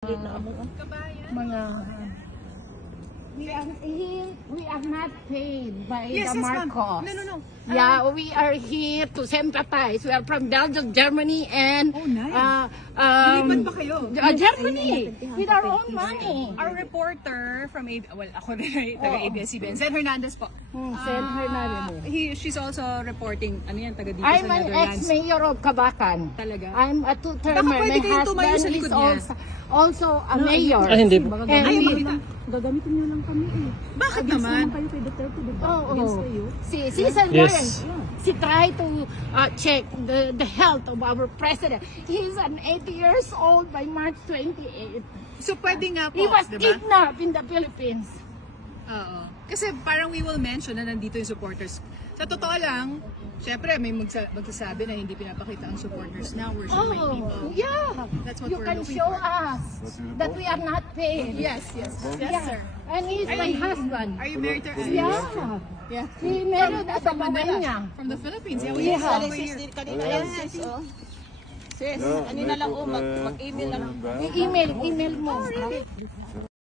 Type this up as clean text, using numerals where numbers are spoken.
Mga we are not paid by the Marcos. No. Yeah, we are here to sympathize. We are from Belgium, Germany, and Lumipat ba kayo? Germany with our own money. Our reporter from ako rin taga-ABS-CBN, Zen Hernandez po. Sen Hernandez. She's also reporting, taga dito I'm sa an Netherlands. ex-mayor of Cabacan. Talaga? I'm a two-termer. Baka pwede My kayong tumayo sa husband likod is niya. also a mayor. Hindi. And Gagamitin niyo lang kami eh. Bakit Against naman? kayo kay Duterte, di ba? Oo. Against kayo. She's a lawyer. Yes. She tried to check the health of our president. He's an 80 years old by March 28. So pwede nga po, He was diba? kidnapped in the Philippines. Oo. Kasi parang we will mention na nandito yung supporters. Sa totoo lang, syempre may magsasabi na hindi pinapakita ang supporters now. We're showing people. Yeah. That's what You we're can looking show for. us that we are not paid. Yes, sir. And he's my husband. Are you married to Yeah. He married at the Manila. From the Philippines. Yeah, Yeah. Kanina yan, sis, oh. Sis, kanina lang, mag-email lang. I-email mo.